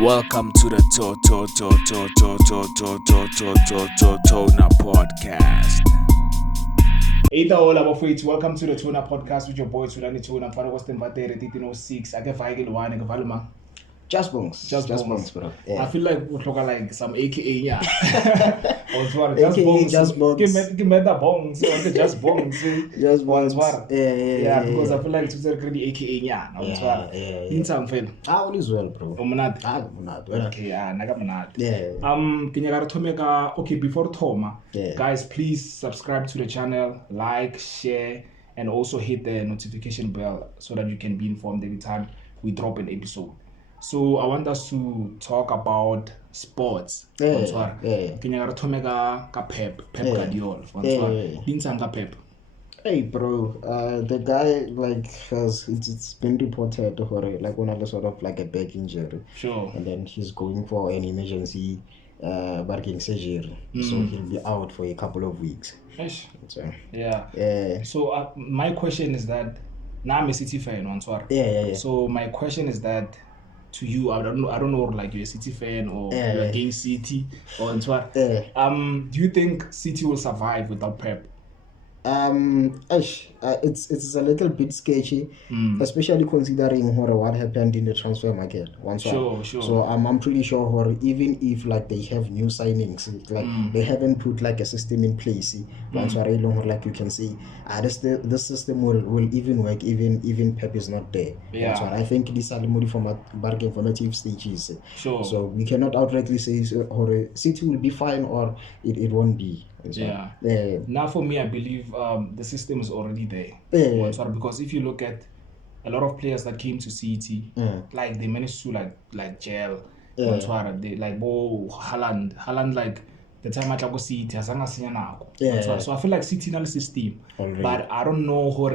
Welcome to the Tona podcast. Ita hola bafowethu, welcome to the Tona podcast with your boy Tulani Tona. Mfana kwa Stembatere 1306. Ake fake le one ke valuma. Just bongs, bro. Yeah. I feel like we talk like some AKA yeah. Or Just bongs. Give me that bongs. Or just bongs. Just bongs. Yeah, because I feel like it's already AKA yeah. Yeah. In some feel. All is well, bro. Umunati. Munati. Okay, naga munati. Yeah. Kinyagara Tomeka. Okay, before Toma, Yeah. guys, please subscribe to the channel, like, share, and also hit the notification bell so that you can be informed every time we drop an episode. So I want us to talk about sports. Kinyagara Tomeka ka Pep Guardiola. Dinsang ka Pep. Hey, bro. The guy it's been reported or like one other sort of like a back injury. Sure. And then he's going for an emergency bargaining surgery. So he'll be out for a couple of weeks. Yes. So, Yeah. So my question is that now I'm a City fan, Yeah. So my question is that to you, I don't know, like you're a City fan or you're against City or do you think City will survive without Pep? It's a little bit sketchy, especially considering what happened in the transfer market. Sure. So I'm pretty sure even if like they have new signings, like they haven't put like a system in place. Like you can see, this system will even work even Pep is not there. Yeah. I think these are the more formative stages. Sure. So we cannot outrightly say or City will be fine or it won't be. Now for me, I believe the system is already there. Because if you look at a lot of players that came to City, like they managed to like gel. They like Haaland like the time I go City hasanga senya nako. So I feel like City now system, already. But I don't know how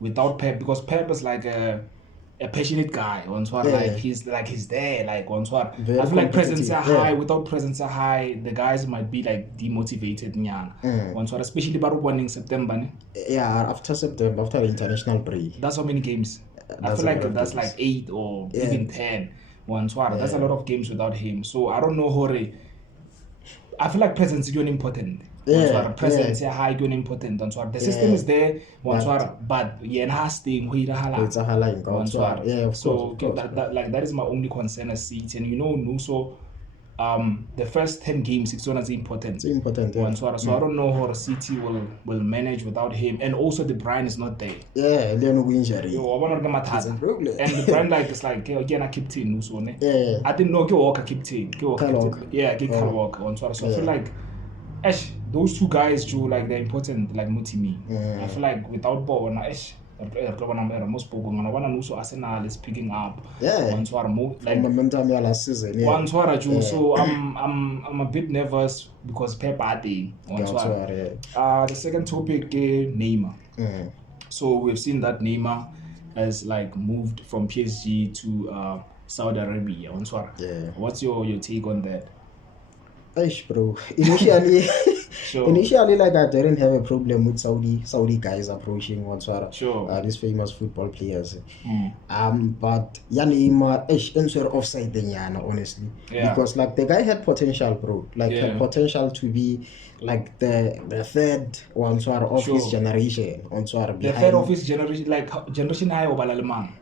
without Pep, because Pep is like a passionate guy. Like he's there. Like I feel like presence are high. Without presence are high, the guys might be like demotivated. Especially Baruban in September. Yeah, after September, after the international break. That's how many games. I feel like that's like 8 or even 10. That's a lot of games without him. So I don't know how. I feel like presence is important. Presence high is important. The system is there. But hasting it's a highlight. Yeah, so that is my only concern as City. And so the first 10 games it's important. It's important. So I don't know how City will manage without him. And also the Brian is not there. Yeah, and then injury. It's a problem. And the Brian it's like again a captain. I didn't know Walker captain. Yeah, Keke Walker. So I feel like those two guys do like they're important like Mutimi. I feel like without Bo Arsenal is picking up. Momentum last season. So I'm a bit nervous because Pep Adi. The second topic, Neymar. So we've seen that Neymar has like moved from PSG to Saudi Arabia. What's your take on that? Bro. Initially, like I didn't have a problem with Saudi guys approaching these famous football players. But Neymar answer offside honestly. Because like the guy had potential, bro. Had potential to be like the third of his generation. The third of his generation, like generation high over Aleman.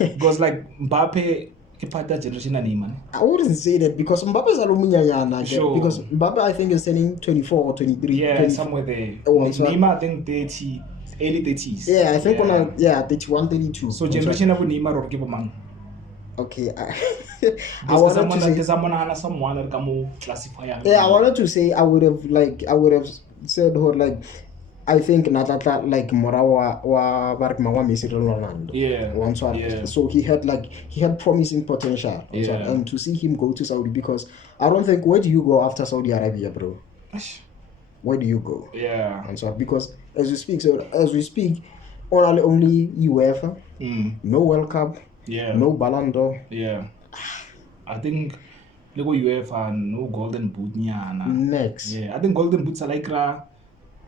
Because like Mbappe part that generation Neymar. I wouldn't say that because Mbappe is because Mbappe I think is turning 24 or 23. Yeah, 20, somewhere there. Neymar I think 30, early 30s. Yeah, I think 31, 32. So generation of Neymar or give man. Okay. I wanted to say I would have said her like I think Natata like Morawa wa Messi Ronaldo. So he had promising potential. And to see him go to Saudi, because I don't think, where do you go after Saudi Arabia, bro? Where do you go? Because as we speak, only UEFA, no World Cup, no Ballon d'Or. I think UEFA no Golden Boot next. I think Golden Boots are like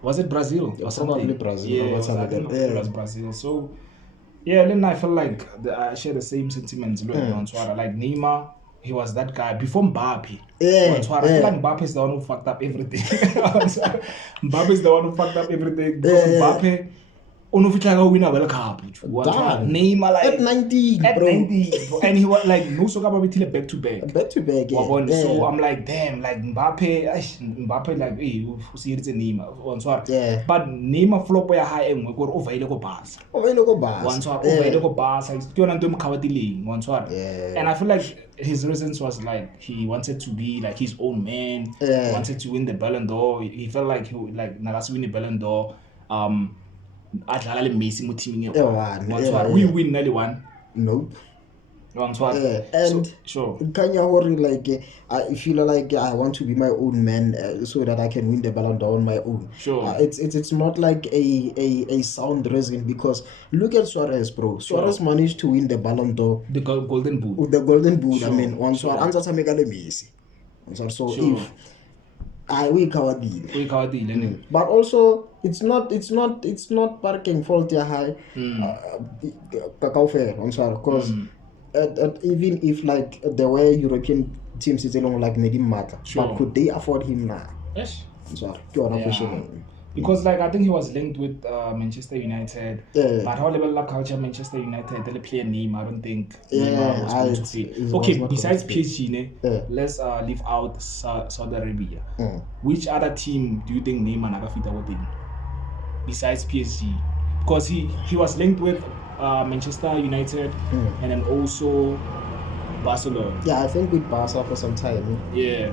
was it Brazil or something? Probably Brazil. It was Brazil. So then I feel like I share the same sentiments. Like Neymar, he was that guy before Mbappe. I feel like Mbappe is the one who fucked up everything. Mbappe is the one who fucked up everything because Mbappe unofitla win a World Cup. Neymar like at 19, at bro. 19, and he was like no so babitile back to back. Yeah. So I'm like, damn, like Mbappe like hey, usiritse Neymar. Yeah. But Neymar flop ya high engwe gore over ile go Barca. Over ile go Barca. It's ke yona ntwe mkhawatileng, Yeah. And I feel like his reasons was like he wanted to be like his own man. Yeah. He wanted to win the Ballon d'Or. He felt like he like nagasi win the Ballon d'Or. Adlala le Messi mo teaming we win nearly one. Nope. And sure. Like I feel like I want to be my own man so that I can win the Ballon d'Or on my own. Sure. It's not like a sound reason because look at Suarez, bro. Suarez managed to win the Ballon d'Or. The Golden Boot. The Golden Boot. Sure. I mean, one Suarez answer make le Messi. So if we covered but also it's not parking fault high because even if like there were European teams it's along like Nedim Mata, but could they afford him now? Yes. Question. Because like I think he was linked with Manchester United, but how level of culture Manchester United they play a name. I don't think Neymar was going to fit. Okay, besides PSG, let's leave out Saudi Arabia. Which other team do you think Neymar naga fit with him besides PSG? Because he was linked with Manchester United and then also Barcelona. Yeah, I think with Barca for some time. Yeah.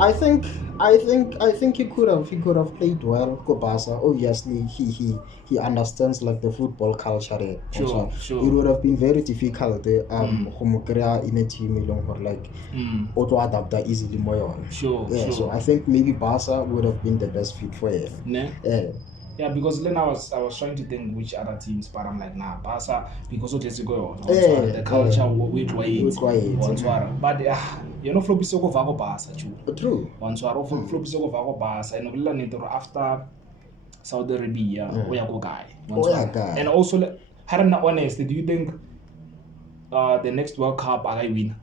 I think he could have played well for Barca. Obviously, he understands like the football culture there. Sure. It would have been very difficult in a team or like auto adapt easily more on. Sure. So I think maybe Barca would have been the best fit for him. Yeah, because then I was trying to think which other teams, but I'm like, nah, Barca, because of just go on. The culture, we try it. But you know, flop is so go Barca, True. Flop is so go Barca, and we learn it after Saudi Arabia, we are go guy. And also, I'm not honest, do you think the next World Cup I win?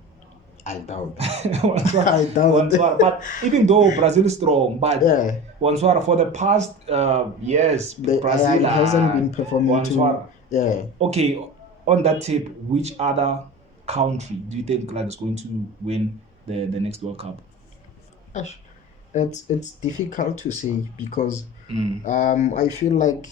I doubt. But even though Brazil is strong, but for the past years, Brazil hasn't been performing too. Okay, on that tip, which other country do you think like is going to win the next World Cup? It's difficult to say because I feel like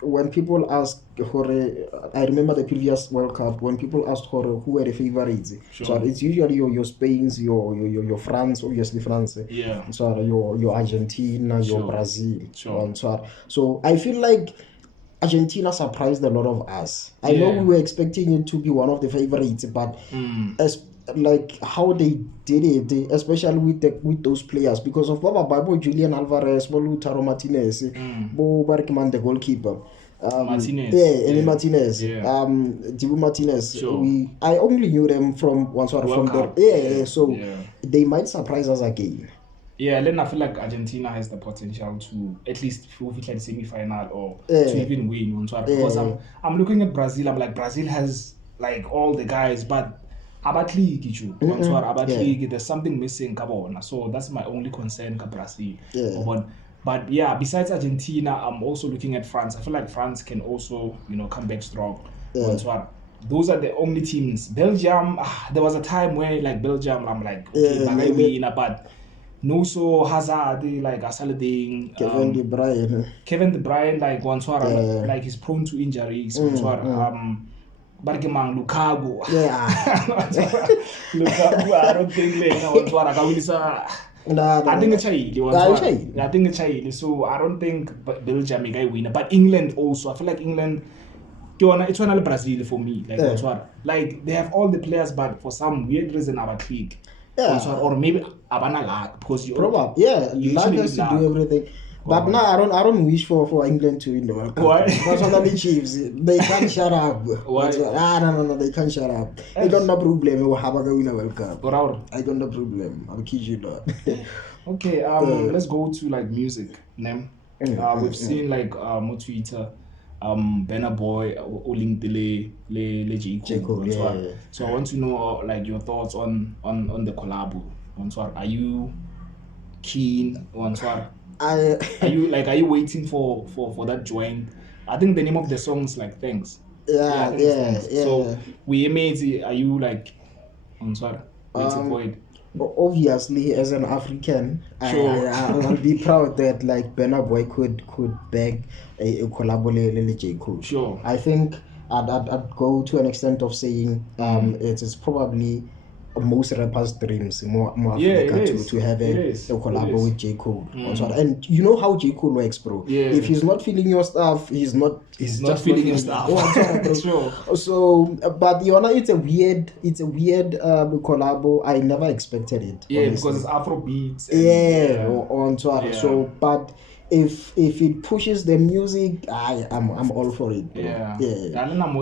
when people ask I remember the previous World Cup when people asked who were the favorites. Sure. So it's usually your Spain's, your France, obviously France. Yeah. So your Argentina, your Brazil. Sure. So I feel like Argentina surprised a lot of us. I know we were expecting it to be one of the favorites, but as like how they did it, especially with those players, because of Baba Julian Alvarez, Lautaro Martinez, Bo Barkman, the goalkeeper. Martinez. Martinez. Dibu Martinez. Sure. I only knew them from there. So they might surprise us again. Yeah, then I feel like Argentina has the potential to at least fit the semi-final or to even win. Because I'm looking at Brazil, I'm like Brazil has like all the guys, but about league, league, there's something missing. So that's my only concern, Brazil. But yeah, besides Argentina, I'm also looking at France. I feel like France can also, come back strong. Those are the only teams. Belgium, there was a time where like Belgium, I'm like, okay, win, but no so Hazard, like Asaladin, Kevin De Bruyne, like like he's prone to injuries. Barkemang Lukaku. I don't think I think it's child. So I don't think Belgium is win. But England also, I feel like England, it's one of Brazil for me. Like they have all the players, but for some weird reason about league. Or maybe Abana lag because you lag has to do everything. But now I don't wish for England to win the World Cup. Why? Because of the Chiefs, they can't shut up. Why? No, they can't shut up. I don't have problem. We have a win a World Cup. I don't have problem. I'll kid you not. Okay, let's go to like music. We've seen like on Twitter, Burna Boy o linked le J.Cole. Yeah. So I want to know like your thoughts on the collab. Are you keen? Are you waiting for that joint? I think the name of the song is like Thanks. Yeah. So we made. Are you like waiting for it? Obviously, as an African, I'll be proud that like Burna Boy could beg a collab with J.Cole. Sure. I think I'd go to an extent of saying it is probably most rappers' dreams more Africa to have a collab with J.Cole. And you know how J.Cole works, bro. Yeah. If he's not feeling your stuff, he's not feeling your stuff. Sure. So, but it's a weird collab. I never expected it. Yeah, honestly. because it's Afrobeats. So, but if it pushes the music, I'm all for it, bro. Yeah. And then I'm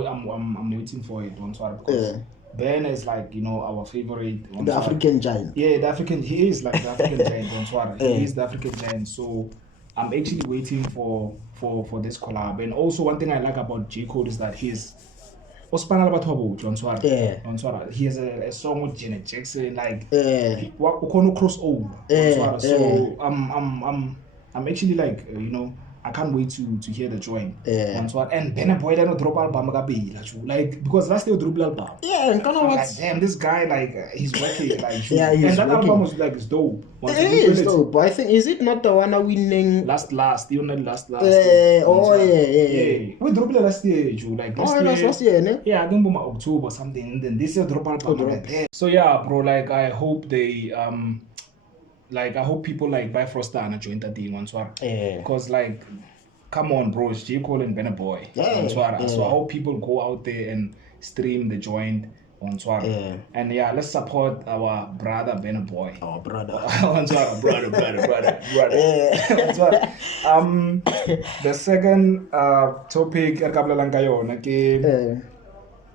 waiting for it because Ben is like, our favorite. The African giant. Yeah, he is like the African giant. He is the African giant. So I'm actually waiting for this collab. And also one thing I like about J.Cole is that he has a song with Janet Jackson, like crossover. So I'm actually like, I can't wait to hear the joint. And Burna Boy don't drop album like because last year drop album. Yeah, and kind of like, damn, this guy like he's working like he's and that working. album was like it's dope. It is dope. But I think is it not the one winning last you know last. Yeah. We dropped last year, like last year, ne? Yeah, I think October or something, and then this year drop album. So yeah, bro, like I hope they like I hope people like buy Froster and join that thing because like come on, bro, it's J.Cole and Burna Boy. So I hope people go out there and stream the joint and let's support our brother Burna Boy. Our brother. brother. The second topic the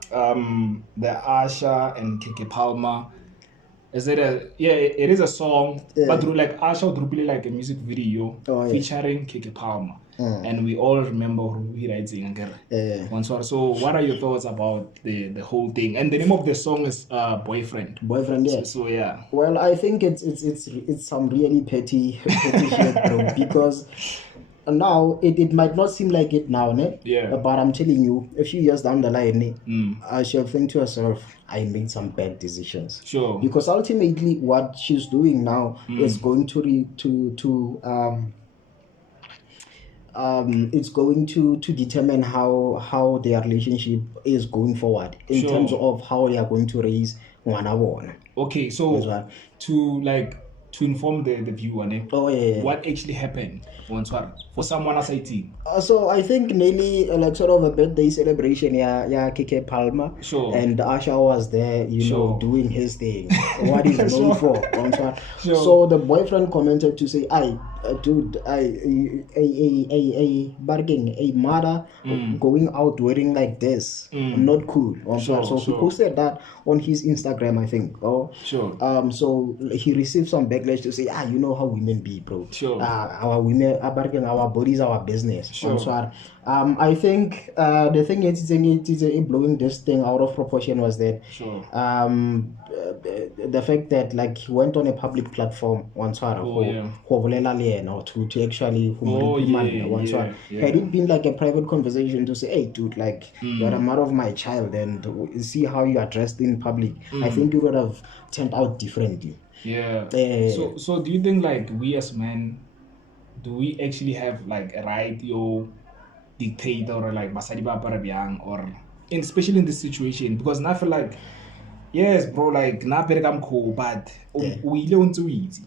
Asha and Keke Palmer. It is a song, but like Asha would really like a music video featuring Keke Palmer. And we all remember who he writes in So what are your thoughts about the whole thing? And the name of the song is Boyfriend. Yeah. So yeah. Well, I think it's some really petty shit, bro, because now it might not seem like it now, ne? Yeah. But I'm telling you, a few years down the line, I shall think to herself, I made some bad decisions. Sure. Because ultimately, what she's doing now is going it's going to determine how their relationship is going forward in terms of how they are going to raise one. Okay, so to inform the viewer, what actually happened for someone as I think. So I think nearly like sort of a birthday celebration, Keke Palmer. Sure. And Asha was there, doing his thing, what he's known for. Sure. So the boyfriend commented to say, dude, a mother going out wearing like this, not cool. So he posted that on his Instagram, I think. So he received some backlash to say, you know how women be, bro. Sure. Our women are bargaining, our bodies, our business. Sure. I think the thing is blowing this thing out of proportion was that the fact that like he went on a public platform to actually had it been like a private conversation to say, hey dude, like you're a mother of my child and see how you are dressed in public, I think it would have turned out differently. So do you think like we as men, do we actually have like a right dictator or like basadi ba apara byang, or especially in this situation? Because now I feel like yes bro, like na pereka mkho but o ile o ntse o itse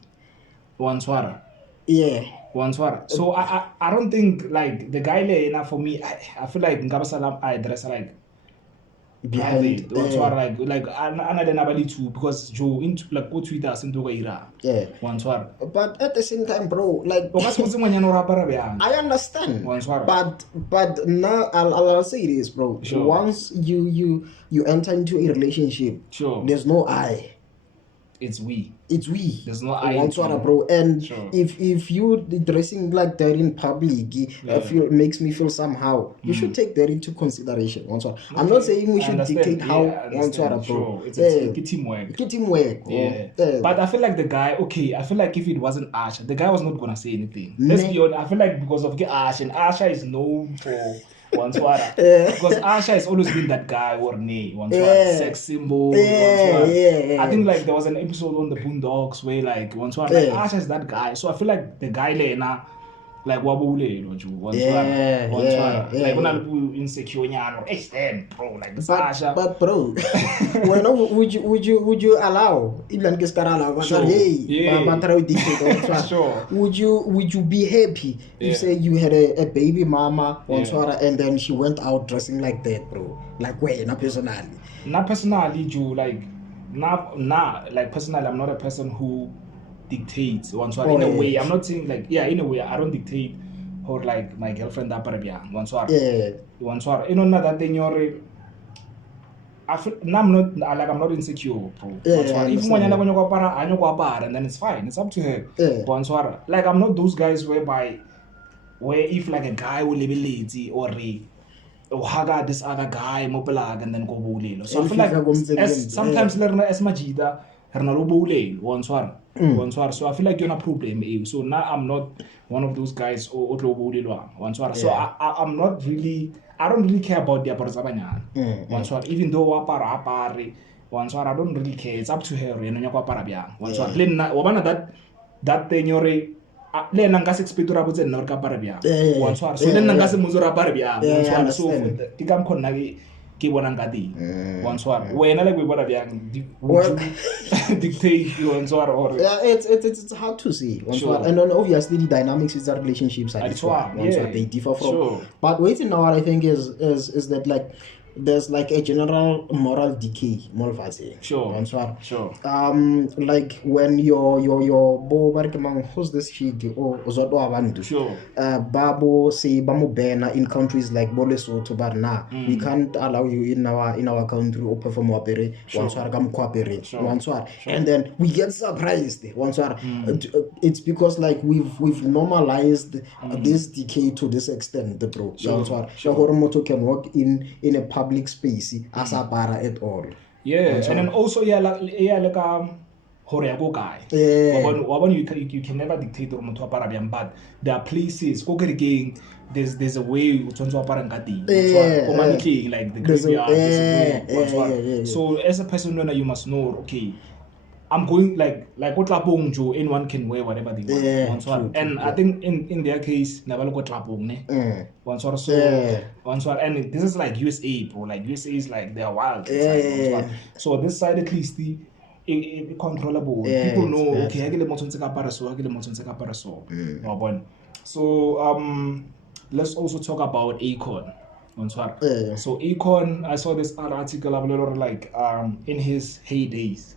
wanswara so I don't think like the guy there for me I feel like ngaba salam I dress like behind it like another nabali too, because Joe into like go Twitter into ira but at the same time, bro, like I understand, but now I'll say this, bro. Once you enter into a relationship, there's no I. it's we. It's we. There's no I. Bro. And if you dressing like that in public, makes me feel somehow. You should take that into consideration. I'm not saying we should dictate how. Bro. It's teamwork. But I feel like the guy. Okay, I feel like if it wasn't Asha, the guy was not gonna say anything. Let's be honest. I feel like because of Asha, and Asha is known for. Because Asha has always been that guy or sex symbol. I think like there was an episode on the Boondocks where like Asha is that guy. So I feel like the guy Lena like wabule like when I insecure bro like this Asha. But bro, would you allow would you be happy if say you had a baby mama and then she went out dressing like that, bro? Like where personally like personally I'm not a person who dictates in a way. I'm not saying like in a way I don't dictate or like my girlfriend I'm not I'm not insecure, bro. Even when and then it's fine, it's up to her. Like I'm not those guys where if like a guy will be lazy or hug this other guy and then go bully. So I feel like sometimes as majida so I feel like you're not a problem. So now I'm not one of those guys so I don't really care about the apparel even though I don't really care. It's up to her. That thing you're le nanga se expect ra botse nna re ka parabia so le nanga se motso ra parabia so ke ka mkhonna ke bonang ka teng wena le go bona byang dictate or it's hard to see and then obviously the dynamics is the relationships are they differ from but waiting now what I think is that like there's like a general moral decay sure like when your who's this shit babo say bamo Burna in countries like Lesotho Burna we can't allow you in our country or perform opere and then we get surprised it's because like we've normalized this decay to this extent bro moto can walk in a public space as a para at all. And then also like hore ya go guy. You can never dictate or motho apara byang, but there are places go again there's a way utsonzo apara ngati like the graveyard so as a person you must know okay I'm going like Otlapong Jo, anyone can wear whatever they want. And I think in their case, never look at Otlapong, and this is like USA, bro. Like USA is like they're wild. So this side at least the controllable. People know okay, I get the So let's also talk about Akon. So Akon, I saw this article like in his heydays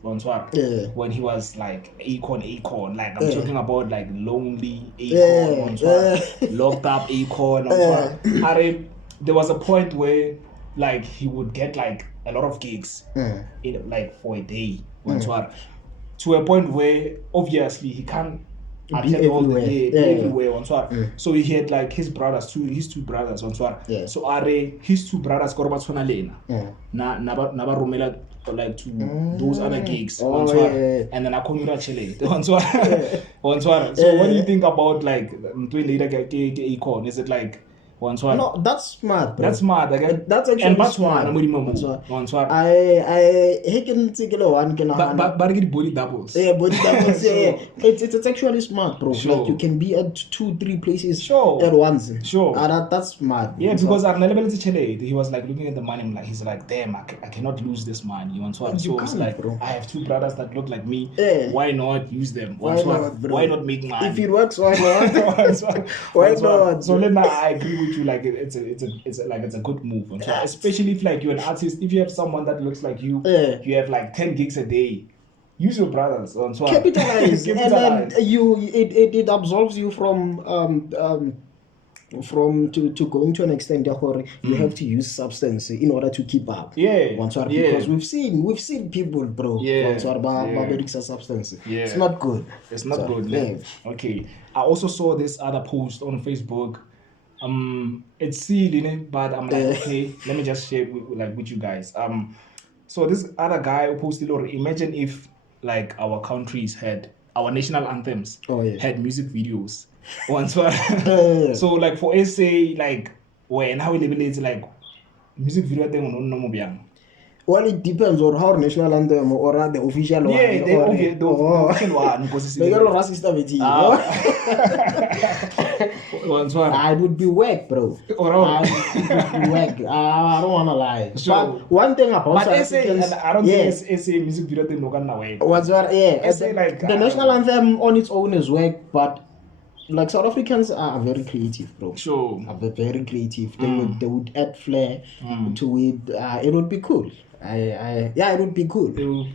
when he was like Akon like I'm talking about like lonely Akon locked up Akon there was a point where like he would get like a lot of gigs in like for a day to a point where obviously he can't attend all the day everywhere so he had like his two brothers so are his two brothers go batswana lena na ba romela like to those other gigs and then akhomira chele so what do you think about like Akon? Is it like no, that's smart, bro. That's smart. That's actually smart. I can take one can but body doubles. Body doubles. It's actually smart, bro. Like you can be at 2-3 places at once. That's smart. Because our he was like looking at the money like he's like damn I cannot lose this money. So it's like bro. I have two brothers that look like me. Why not use them? Why not make money? If it works, why not? Why not? So then I agree with you. Like it's a good move, especially if like you're an artist. If you have someone that looks like you, you have like 10 gigs a day. Use your brothers on capitalize, and then it absolves you from to going to an extent you have to use substance in order to keep up. Because we've seen people, bro. Substance. It's not good. It's not good. Yeah. Okay. I also saw this other post on Facebook. It's silly, but I'm like, okay, let me just share with you guys. So this other guy who posted, or imagine if like our countries had our national anthems had music videos. So like for SA, like when how we label it, like music video thing on no. Well, it depends on how national anthem or the official one. Yeah, the official one. Because it's racist of it. It would be whack, bro. It would be whack. I don't want to lie. But one thing about South Africans, I don't think SA music video thing no way. The national anthem on its own is whack, but like South Africans are very creative, bro. Are very creative. They would add flair to it. It would be cool. It would be cool. So,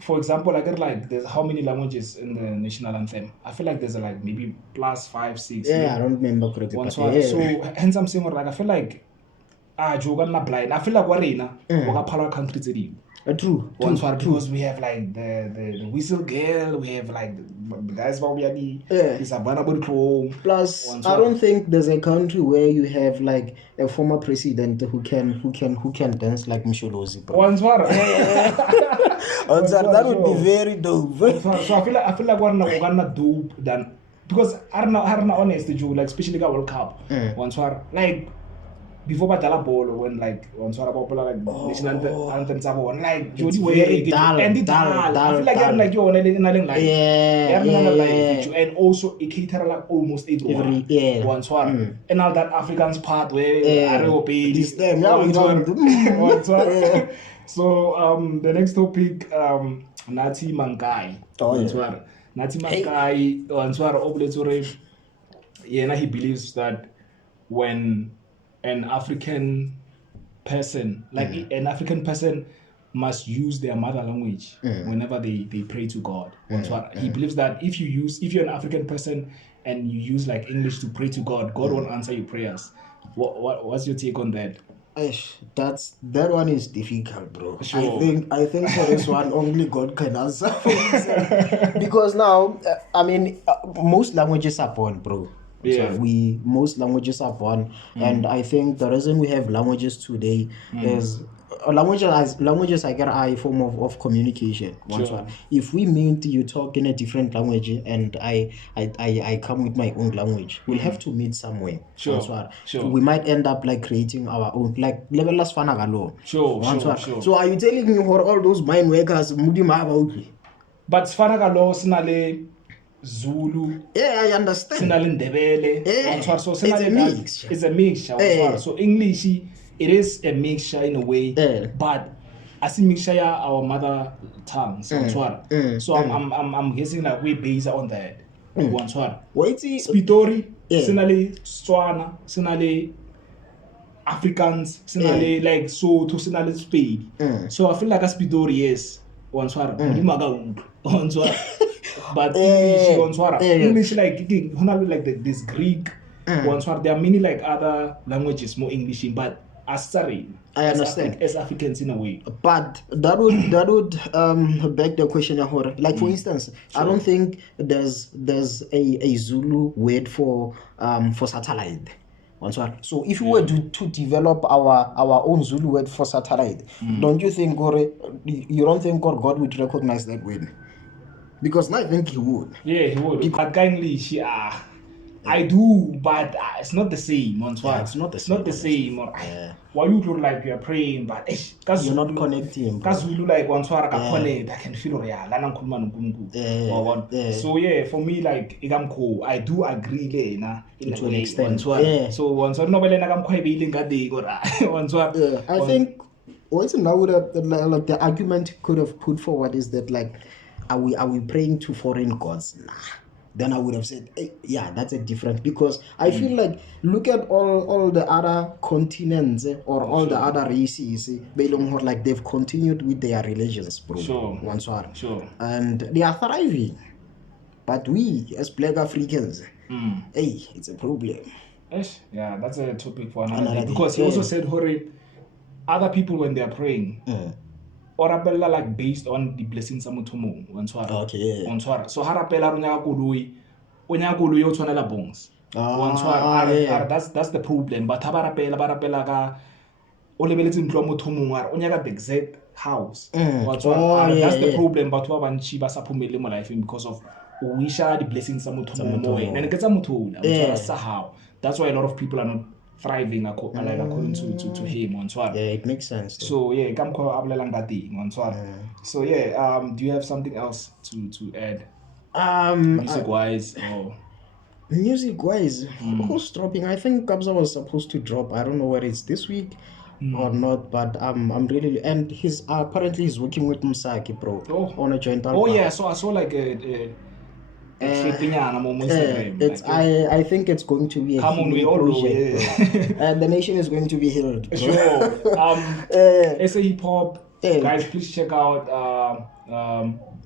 for example, I get like there's how many languages in the national anthem? I feel like there's like maybe plus 5, 6. I don't remember correctly. So hence I'm saying like I feel like Joga blind. I feel like we're countries. True. Because we have like the whistle girl, we have like the guys it's a vulnerable. Plus, I don't think there's a country where you have like a former president who can dance like Msholozi. That would be very dope. So I feel like we're not dope than because I don't know honest like especially the World Cup. Like before Batala Ball when like once what popular like national anthems are like Jody way and the I feel like you're like you're and also it cater like almost every once one and all that Africans part where this them So the next topic Nathi Mankayi Nathi Mankayi once he believes that when an African person, an African person must use their mother language whenever they pray to God. He believes that if you're an African person and you use like English to pray to God, God won't answer your prayers. What's your take on that? That one is difficult, bro. Sure. I think for this one only God can answer for himself. Because now, most languages are born, bro. Most languages are born, and I think the reason we have languages today is languages are a form of communication. If we meet, you talk in a different language and I come with my own language, we'll have to meet somewhere. We might end up like creating our own like level as fanagalo. So are you telling me for all those mind workers but fanagalo sinale Zulu. I understand. So it's a mixture. So English, it is a mixture in a way, but as a mixture our mother tongue. So I'm guessing that we base on that. Spitori, sinale Swana, sinale Africans, sinale like so to sinale Spade. So I feel like a Spitori yes. But English like this Greek there are many like other languages more English but I understand as Africans in a way. But that would beg the question like for instance, I don't think there's a Zulu word for satellite. So if we were to develop our own Zulu word for satellite, don't you think God would recognize that word? Because I think he would. Yeah, he would. But English, I do, but it's not the same. It's not the same. Why you look like you're praying, but you're not connecting. Because we look like once I can feel So yeah, for me like I'm cool. I do agree to an extent. So once I think what's now like the argument could have put forward is that like are we praying to foreign gods? Nah. Then I would have said, that's a different, because I feel like look at all the other continents or all the other races, like they've continued with their religions, bro. Sure. And they are thriving. But we as Black Africans, Hey, it's a problem. Yeah, that's a topic for another day. Because he also said, other people when they are praying, or rapella like based on the blessings of Mutumu, so harapella Onyakulu yo tshwanela bongs. That's the problem. But barapela ka o lebeletse ntlo motho mongwe o nyaka the exact house. That's the problem. But ba bantshi ba sa phumele mo life because of wisha the blessings of motho mongwe. And ke tsa motho sa how. That's why a lot of people are not thriving according to him. It makes sense. So come call ablelang that thing. So do you have something else to add? Music-wise, who's dropping? I think Kabza was supposed to drop. I don't know whether it's this week or not, but I'm really, and he's apparently he's working with Msaki, bro, on a joint album. So I saw like a it's I think it's going to be a project. The nation is going to be healed, bro. Sure. SA hip hop guys, please check out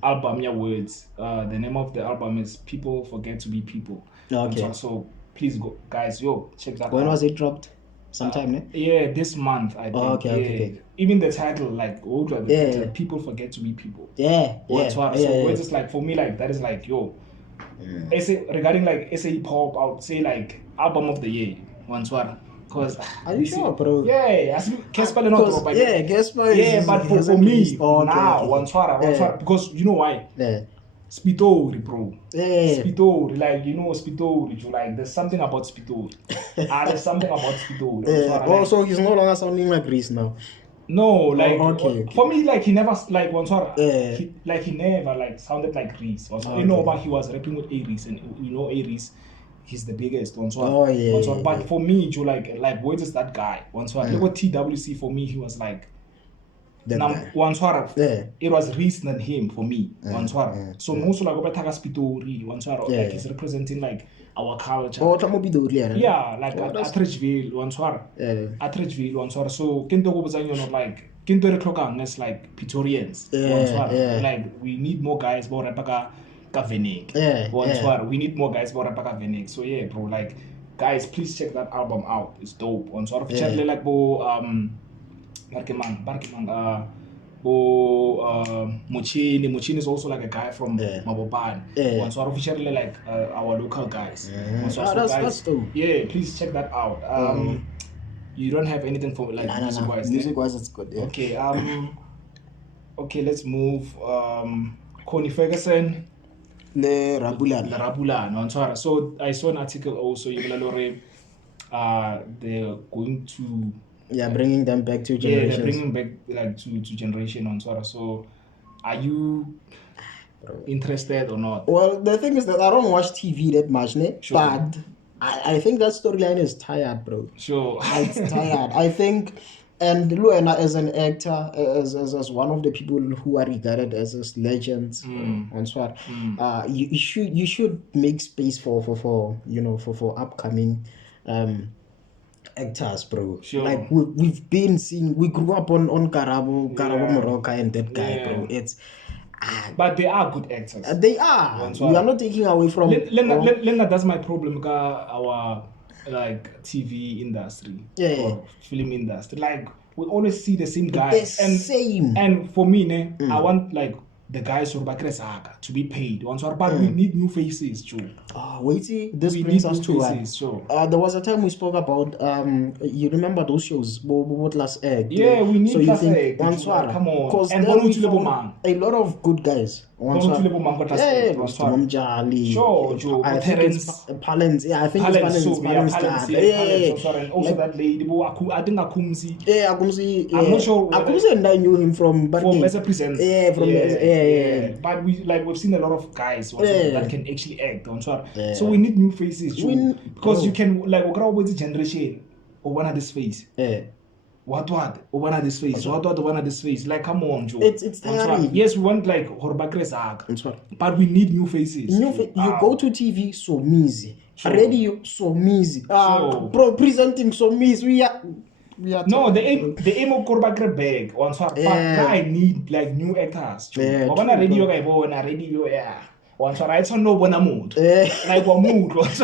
album words. The name of the album is People Forget to Be People. So please go guys, check that out. When was it dropped? Sometime this month I think. Okay. Even the title, like People Forget to Be People. So it's just like for me, like that is like regarding like SA hip hop, I would say like album of the year because are you sure, bro? Casper not but for me now because you know why? Spitori, bro. Spitori, like Spitori, like there's something about Spitori. There's something about Spitori. Also, he's no longer sounding like Reese now. No, like for me, like he never like he never like sounded like Reese. But he was rapping with Aries, and Aries, he's the biggest. But for me, where is that guy? Look at TWC. For me, he was like it was Reese than him for me. So most like Spitori, like he's representing like our culture. Like Atteridgeville, Atteridgeville. So Kinto go like Kinto reclocang is like Pitorians. Like we need more guys more rapaka Venig. We need more guys more rapaka Venig. So bro, like guys, please check that album out. It's dope. Like Muchini is also like a guy from Maboban. So officially like our local guys. That's dope. Please check that out. You don't have anything for like music-wise? Music-wise, it's good. Okay, let's move. Connie Ferguson. Le Rabulan. So I saw an article also. They're going to. Bringing them back to generations. They're bringing back like to generation So, are you interested or not? Well, the thing is that I don't watch TV that much, but I think that storyline is tired, bro. Sure, it's tired. I think, and Luena as an actor, as one of the people who are regarded as legends, you should make space for upcoming actors, bro. Sure. Like we've been seeing, we grew up on Karabo Moroka and that guy, bro. It's but they are good actors. They are. We are not taking away from. Lena, that's my problem. Our like TV industry, or film industry. Like we always see the same guys. And for me, I want like the guys from Bakresaka to be paid. But we need new faces too. This brings us to there was a time we spoke about you remember those shows what last egg? We need last egg. Come on. Because a lot of good guys. I think Palens. Also that lady, I think Akumsi. I'm not sure. Akumsi and I knew him from as a presenter. But we've seen a lot of guys that can actually act. So we need new faces because you can like with the generation or one of this face. What over this face? What over this face? Like, come on, Joe. It's tiring. Yes, we want like Horbakresak, but we need new faces. You go to TV, so easy. Radio, so easy. Presenting, so easy. No, the aim of Korbakre bag. But I need like new actors. Radio guy, radio, I don't know when mood. Like what mood was.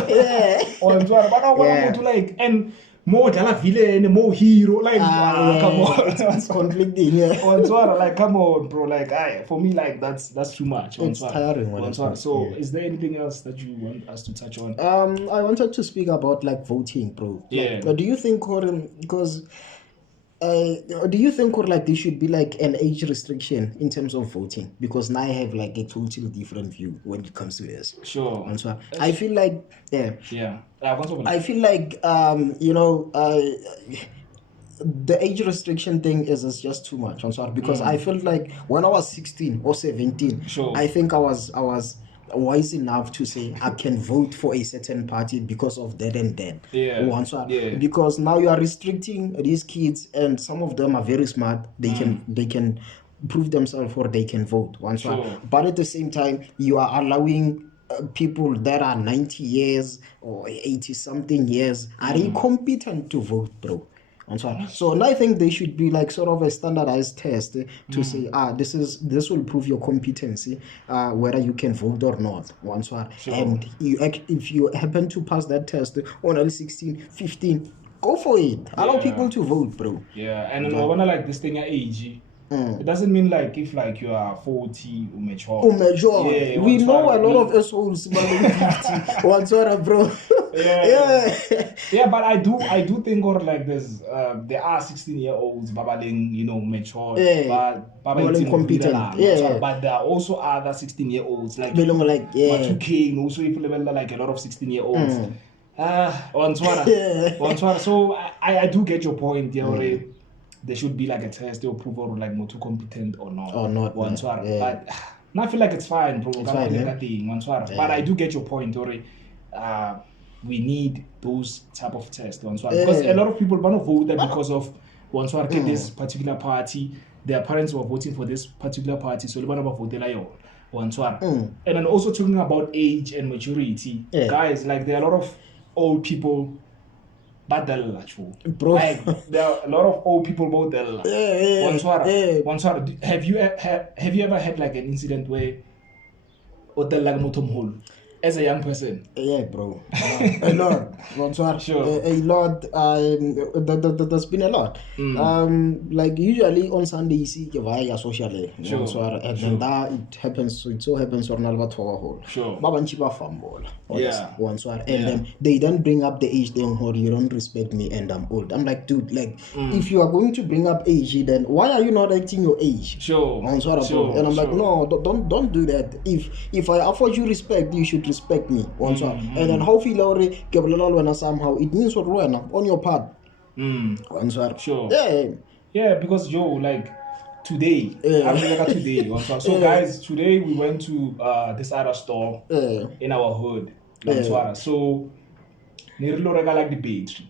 Like and more villain, more hero. Like come on. It's conflicting. Like come on, bro. Like for me, like that's too much. It's tiring. So is there anything else that you want us to touch on? I wanted to speak about like voting, bro. Do you think because do you think like there should be like an age restriction in terms of voting? Because now I have like a totally different view when it comes to this. Sure. And so I feel like I feel like the age restriction thing is just too much. I'm sorry, because I felt like when I was 16 or 17, I think I was wise enough to say I can vote for a certain party because of that and that. Because now you are restricting these kids, and some of them are very smart. They can prove themselves, or they can vote. But at the same time, you are allowing people that are 90 years or 80 something years are incompetent to vote, bro. So now I think there should be like sort of a standardized test to say this will prove your competency, whether you can vote or not. And if you happen to pass that test on 16, 15, go for it. Allow people to vote, bro. And I wanna like this thing at age. It doesn't mean like if like you are 40 or mature. We know a lot of assholes but 50. Bro. But I do think or like there are 16-year-olds babaling, mature, but competent. But there are also other 16-year-olds like 2K, also if level like a lot of 16-year-olds. So I do get your point, there should be like a test to prove or like more too competent or not. But now I feel like it's fine, bro. But I do get your point, we need those type of tests. Because a lot of people want to vote because of this particular party. Their parents were voting for this particular party, so they want to vote and then also talking about age and maturity. Guys, like there are a lot of old people. Bro, like there are a lot of old people both have you ever had like an incident where as a young person? Bro. A lot. Sure. A lot. There's been a lot. Like usually on Sunday you see via socially. And then that it happens. It so happens on Albatore Hall. And then they don't bring up the age thing, or you don't respect me and I'm old. I'm like, dude, like if you are going to bring up age, then why are you not acting your age? And I'm like, no, don't do that. If I offer you respect, you should respect me. And then how feel somehow it means what on your part. Because like today, so guys, today we went to this other store in our hood. So like the battery.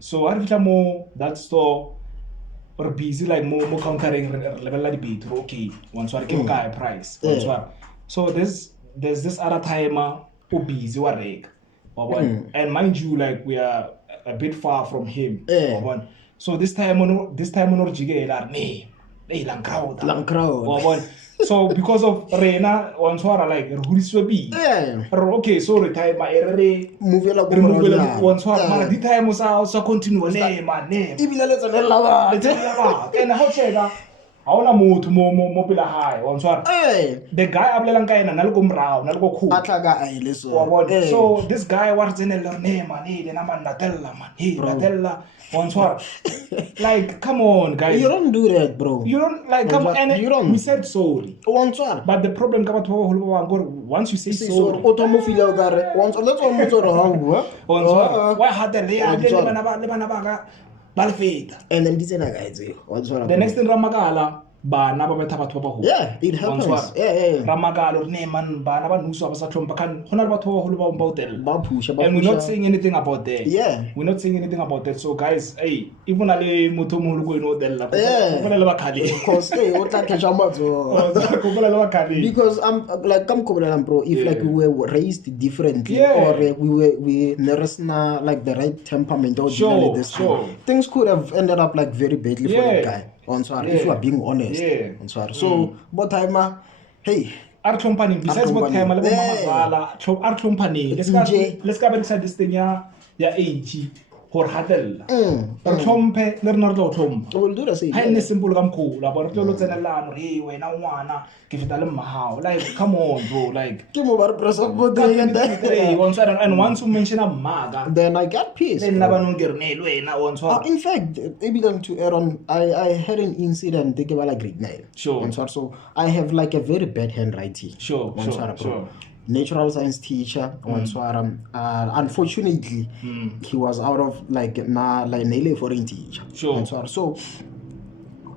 So I more that store or busy like more conquering level like the battery. Okay, give a price. So there's this other timer who busy and mind you, like we are a bit far from him. So this time on jigela lang crowd. So because of Rena like okay, so retire my move the time was also continue name and how check Aona motho mo pela hae the guy ablelang ka ena na le go mrao na le go khu so this guy wa tsenela name man le na man latella like come on guys, you don't do that, bro. You don't like come on, and you don't. We said sorry but the problem ka batho ba go once you say sorry automofile ka re once let's one motsoro why had le bana ba ka and then this guys the next thing Ramakala bana ba betha batho ba yeah, it happens. Ramakala ne man bana ba nuso ba sa tlhompa kan hona batho ba holo ba hotel and we're not saying anything about that. We're not saying anything about that. So guys, hey, even ale motho mo go in hotel la bona le ba khali because o tla catcha matso because I'm like bro, if like we were raised differently or we neresna like the right temperament or things could have ended up like very badly for that guy if you are being honest. So but hey, Ar tlhomphaneng besides what time le bo mamazala ar tlhomphaneng let's ka berekisa this thing ya age gore hatella re tlhomphe le rena re tlo tlhompha we'll do the same ha ene simple ka mkhulu abo re tlo tsenelana re hey wena ngwana ke feta le mmahao like come on bro like ke mo ba re pressa go and once you mention a maga then I get pissed then na banong ke re ne le wena once in fact even to Aaron I had an incident ke bala grade 9 sure so I have like a very bad handwriting sure natural science teacher unfortunately he was out of like foreign teacher so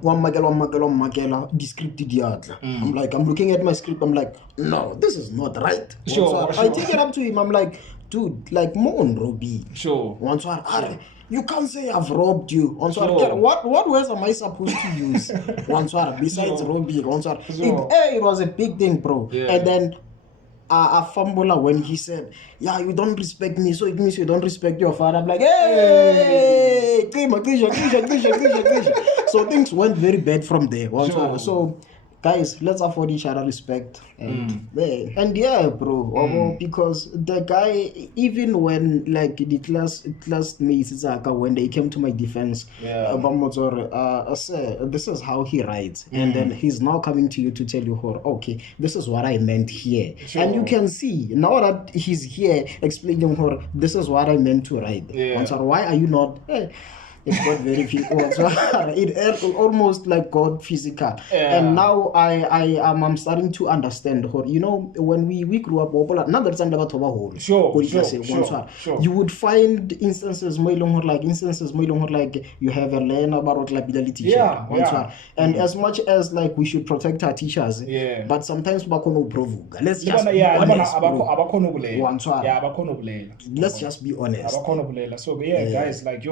one makela the script diatla I'm looking at my script, I'm like, no, this is not right. I take it up to him, I'm like, dude, like mon Robbie. You can't say I've robbed you. What words am I supposed to use? Besides robbing. It was a big thing, bro. And then a fumbler when he said, yeah, you don't respect me, so it means you don't respect your father. I'm like, hey, so things went very bad from there. So guys, let's afford each other respect and yeah, bro, because the guy, even when like the classmates when they came to my defense, this is how he writes, and then he's now coming to you to tell you, okay, this is what I meant here, and you can see now that he's here explaining this is what I meant to write. Why are you not? It got very it almost like got physical, and now I'm starting to understand. When we grew up, you would find instances like you have a learner about ability, and as much as like we should protect our teachers, but sometimes let's just be honest, let's just be honest. So guys, like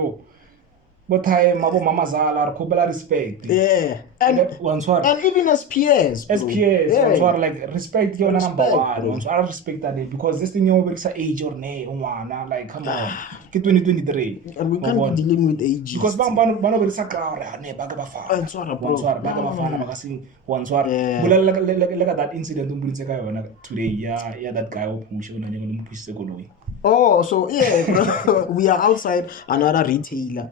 but time abo mamazala khobela respect and even as peers like respect yona number 1 I respect that because this thing you berisa age or ne ngwana like come on ke 2023 and we can't be dealing with age because bano berisa ka ne ba ka bafana ba ka bafana ba ka sing bulela like that incident umbulitse ka yona today yeah that guy ophusha ona nje ngomphusise koloi. So we are outside another retailer.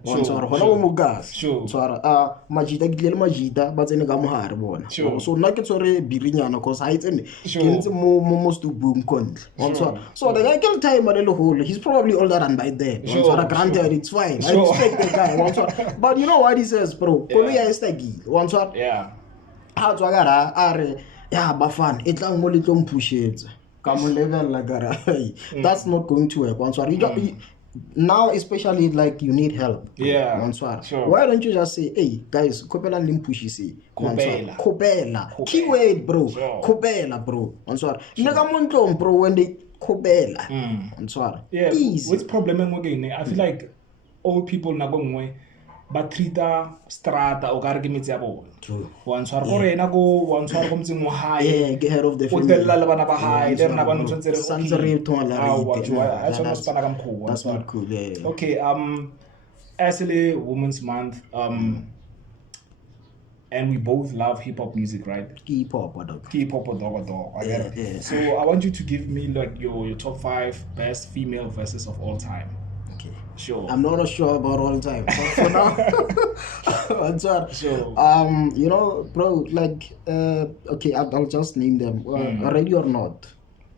Majida gidle majida ba tsene ka mohare bona. So nna ke tsore birinyana cause ha itsene ke ntse mo most boom kontle. So the guy can time a little hole. He's probably older than by then. Granted, it's fine. I respect the guy. But you know what he says, bro? Koloya estagi. Ha tswa gara are ya bafana etlang mo le tlo mphushetse. That's not going to work. Now, especially like you need help. Why don't you just say, hey guys, kopela limpushi kopela. Keyword, bro. Kopela, bro. Nega bro, when they kopela. Easy. What's problem again? I feel like old people na gongwe ba treata strata o ka re ke metsi ya bona. Wa ntshwara gore ena go wa ntshwara go mtseng mo hae ke head of the family. O tella le bana ba hae le rena ba ntse re santsere thola that's not cool. Okay, actually Women's Month, and we both love hip hop music, right? Hip hop dog. I get it. So I want you to give me like your top 5 best female verses of all time. Sure. I'm not sure about all time, but for now, sure. Bro, like, okay, I'll just name them. Ready or Not?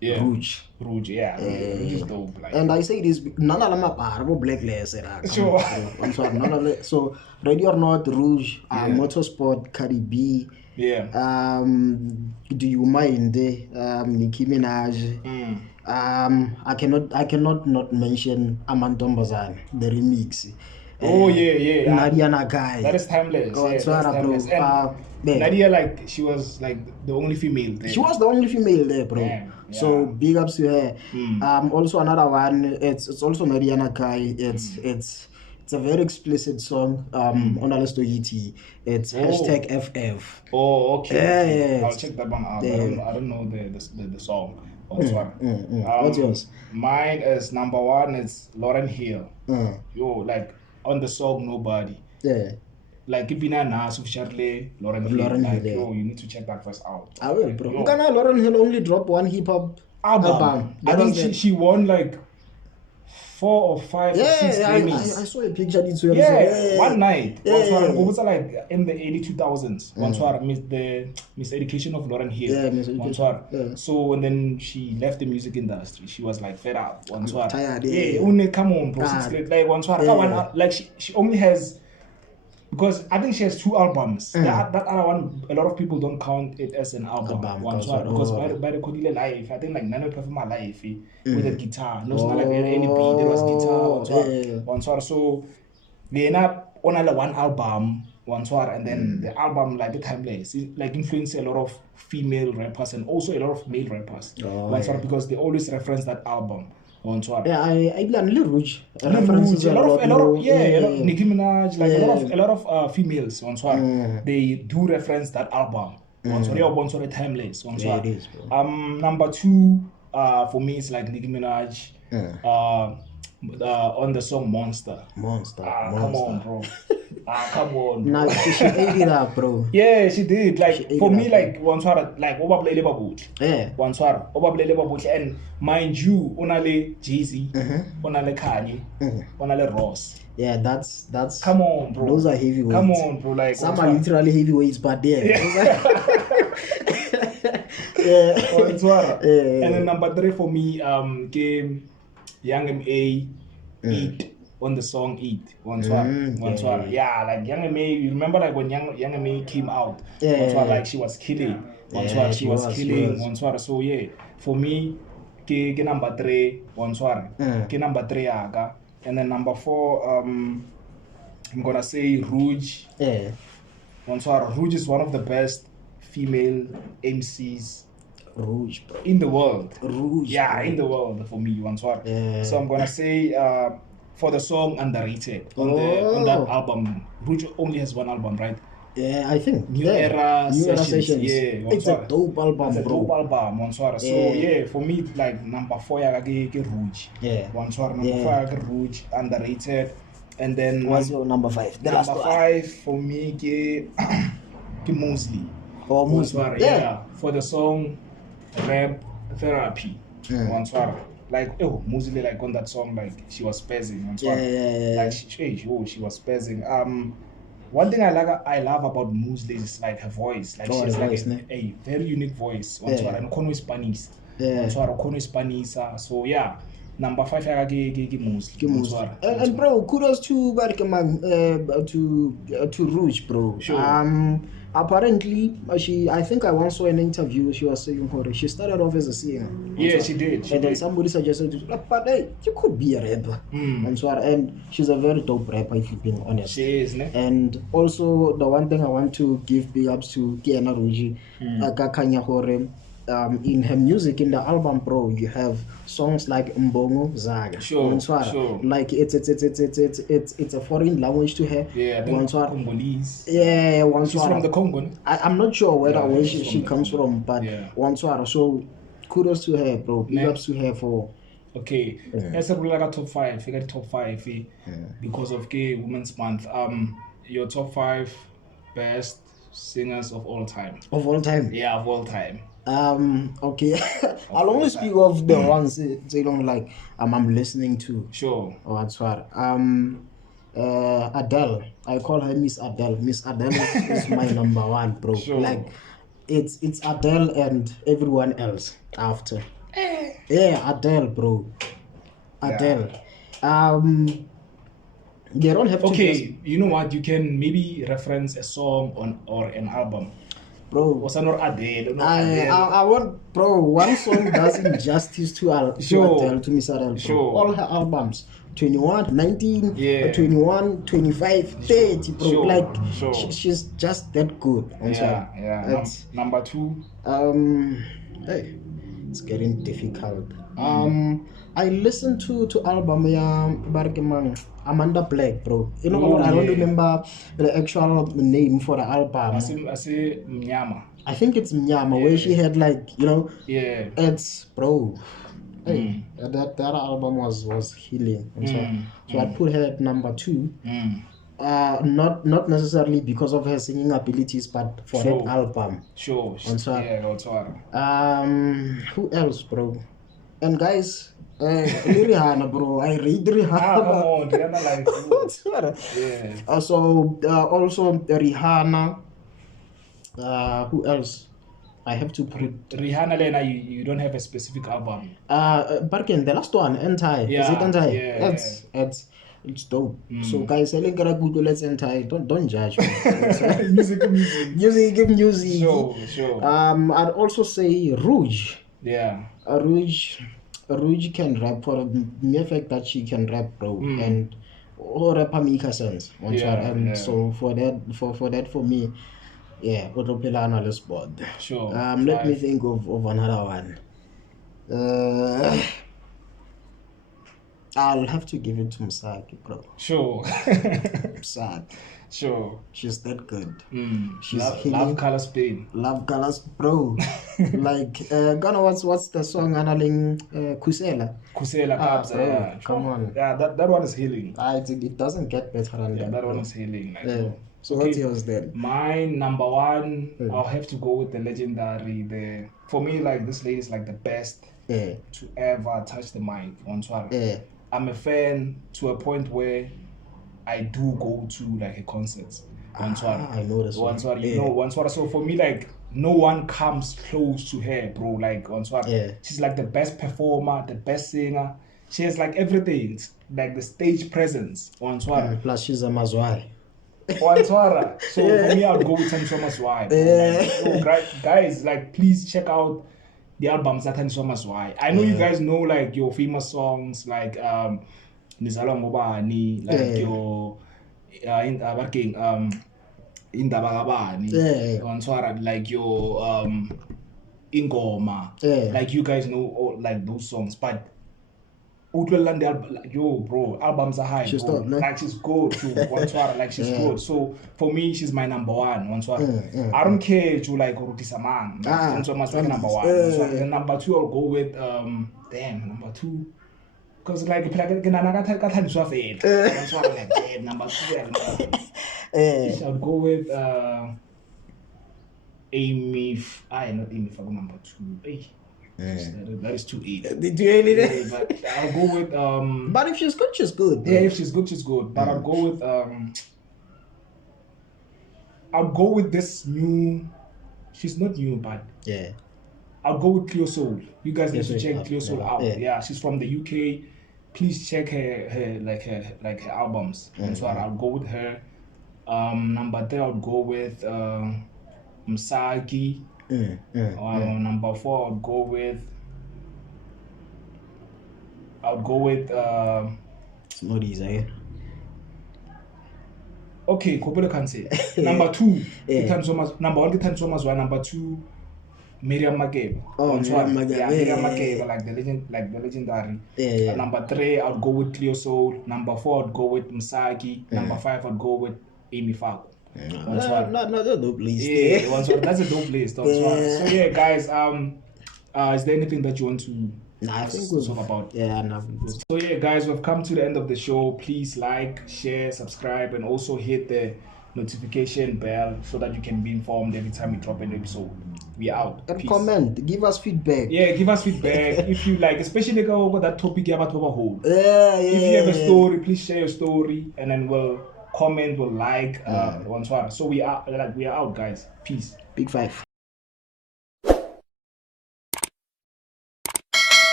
Rouge, yeah. Rouge is dope. Like. And I say this, none of them are black layers. Sure. None of them. So, Ready or Not, Rouge, Motorsport, Cardi B. Do You Mind? Nicki Minaj. I cannot not mention Amantombazan, the remix. Nadia Nagai. That is timeless. Nadia, like, she was like the only female there. She was the only female there, bro. So big ups to her. Also another one. It's also Nadia Nagai. It's a very explicit song. On Alisto ET. It's #FF. Oh, okay. I'll check that one out. I don't know the song. What's yours? Mine is number 1. It's Lauryn Hill. Like on the song Nobody. like if in a Nas of Charlie, Lauren Hill, like, yo, you need to check that verse out. I will, bro. Lauren Hill only dropped one hip hop album. I think she won like 4 or 5 or 6 Grammys. I saw a picture. One night. Once like in the early 2000s. Miss Education of Lauren Hill. Yeah, Miss Education. So and then she left the music industry. She was like fed up. Tired. Only come on, bro. Like like she only has. Because I think she has 2 albums. That other one, a lot of people don't count it as an album. Because by the Kodile Live, I think like Nano perform my life with the guitar. No, it's not like any beat. There was guitar. So they end up on one album, and then the album like the timeless, like influenced a lot of female rappers and also a lot of male rappers. Because they always reference that album. I learned Lil Rouge. A lot of Nicki Minaj, like a lot of females. They do reference that album. Timeless. Yeah, it is, bro. Number 2 for me is like Nicki Minaj. On the song Monster. Come on, bro. Come on. Nah, she ate it up, bro. Yeah, she did. Like for me, like Wanswara, like Oba play Lebabut. Yeah. Wanswara, Oba play Lebabut, and mind you, onale Jay-Z, onale Kanye, onale Ross. Yeah, that's. Come on, bro. Those are heavyweights. Come on, bro. Like some are literally heavyweights, but yeah. And then number 3 for me, came Young M.A. Eat on the song Eat. Yeah, like Young M.A. You remember like when Young M.A. came out? Like she was killing. She was killing. So yeah, for me, ke number 3, ke number 3 aga. And then number 4, I'm gonna say Rouge. Yeah. Rouge is one of the best female MCs. Rouge, bro. In the world. Rouge. Yeah, bro. In the world for me, Yeah. So I'm gonna say for the song Underrated on that album. Rouge only has 1 album, right? Yeah, I think. New Era Sessions. Yeah, it's a dope album, it's bro. Dope album, So yeah, for me, like number 4, I get Rouge. Yeah. Number 4, I get Rouge, Underrated, and then what's your number 5? Number 5 for me, get Mosley. Oh, Mosley. Yeah. For the song Rap Therapy. Like Mosley, like on that song, like she was spazzing. Like she was spazzing. One thing I love about Mosley is like her voice. Like she has like a very unique voice. And Kono Spanish. So yeah, number 5 I get Mosley. And bro, kudos to to Rouge, bro. Sure. Apparently, I think I once saw an interview. She was saying she started off as a singer. Yeah, she did. Then somebody suggested, but hey, you could be a rapper. And she's a very dope rapper, if you're being honest. She is, ne? And also, the one thing I want to give big ups to Kiana Rouge, in her music, in the album, bro, you have songs like Mbongo Zaga. Sure. Like it's a foreign language to her. Yeah, Congolese. Yeah, she's from the Congo. I'm not sure where she comes from, but so kudos to her, bro. Big ups to her for. Okay, let's say like a top 5. Figure top 5 because of Gay Women's Month. Your top 5 best singers of all time. Of all time. Yeah, of all time. Okay. I'll only speak of the ones they don't like. I'm listening to. Sure. Adele. I call her Miss Adele. Miss Adele is my number 1, bro. Sure. Like, it's Adele and everyone else after. Yeah, Adele, bro. Adele. Yeah. They don't have to. Okay, you know what? You can maybe reference a song or an album. Bro, was not Adele? I want, bro. One song doesn't justice to Adele, to Miss Adele. Sure. All her albums, 21, 19, yeah. 21, 25, 30, bro. Sure. Like, sure. She's just that good. Yeah. Number 2. Hey, it's getting difficult. I listened to album Amanda Black, bro. You know what? I don't remember the actual name for the album. I say Mnyama. I think it's Mnyama, where she had like, Yeah. It's, bro. Hey, that album was healing. So I put her at number 2. not necessarily because of her singing abilities, but for that album. Sure. Who else, bro? And guys, Rihanna, bro. I read Rihanna. Come on, Rihanna like yeah. Also Rihanna. Who else? I have to put Rihanna. Lena, you don't have a specific album. Barkin, the last one, Anti. Yeah, is it Anti? Yeah. It's dope. So guys, I think Google let's Anti. Don't judge me. music. Sure. I'd also say Rouge. Yeah. Rouge can rap for the mere fact that she can rap, bro, and all rapper make sense. So for me, yeah, Otopilana let's board. Sure. Let me think of another one. I'll have to give it to Msaki, bro. Sure. Msaki. Sure. She's that good. She's Love Colors Pain. Love Colors, bro. Like, what's the song analyzing Kusela? Kusela Cubs, bro, yeah. Come on. Yeah, that one is healing. It doesn't get better than that. That one is healing. So what's yours then? Mine, number one, I'll have to go with the legendary. For me, like, this lady is like the best to ever touch the mic on Swara. I'm a fan to a point where I do go to like a concert on Swara. I know this one. Swara. So for me, like, no one comes close to her, bro. Like on Swara, she's like the best performer, the best singer. She has like everything, like the stage presence on Swara. Plus, she's a Mazwai. So for me, I would go with Tansoma's Why. Guys, like, please check out the albums that Tansoma's Why. I know you guys know like your famous songs like Nizala Ngobani, like your Indabagabani, like your Ingoma. Like you guys know all like those songs, but yo, bro, albums are high. She's good, like she's good too. Like she's good. So for me, she's my number one. I don't care to like Rutisa man. So much like number one. Then number two, I'll go with number two. Cause like if I get number two, I'll go with Amy. Not Amy. I go number two. That is too easy. Did you really? But I'll go with But if she's good, she's good. Yeah, if she's good, she's good. But I'll go with this new. She's not new, but I'll go with Cleo Soul. You guys need to check Cleo Soul out. Yeah, she's from the UK. Please check her albums. So I'll go with her. Number 3, I'll go with Msaki. Number 4, I'll go with Smoothies, eh? Okay, Kobole can say. Number 2, number 1, Gitan Thomas. Number 2, Miriam Makeba. Miriam Makeba. Yeah, Miriam Makeba, like the legendary. Number 3, I'll go with Cleo Soul. Number 4, I'll go with Msaki. Number 5, I'll go with Amy Fako. Not a dope list. That's a dope list. So yeah, guys. Is there anything that you want to I think we'll talk about? Yeah, nothing. So yeah, guys, we've come to the end of the show. Please like, share, subscribe, and also hit the notification bell so that you can be informed every time we drop an episode. We out. And comment, give us feedback. Yeah, give us feedback if you like, especially about that topic about whole. If you have a story, please share your story, and then we'll comment, we'll like. So we are out, guys. Peace. Big 5.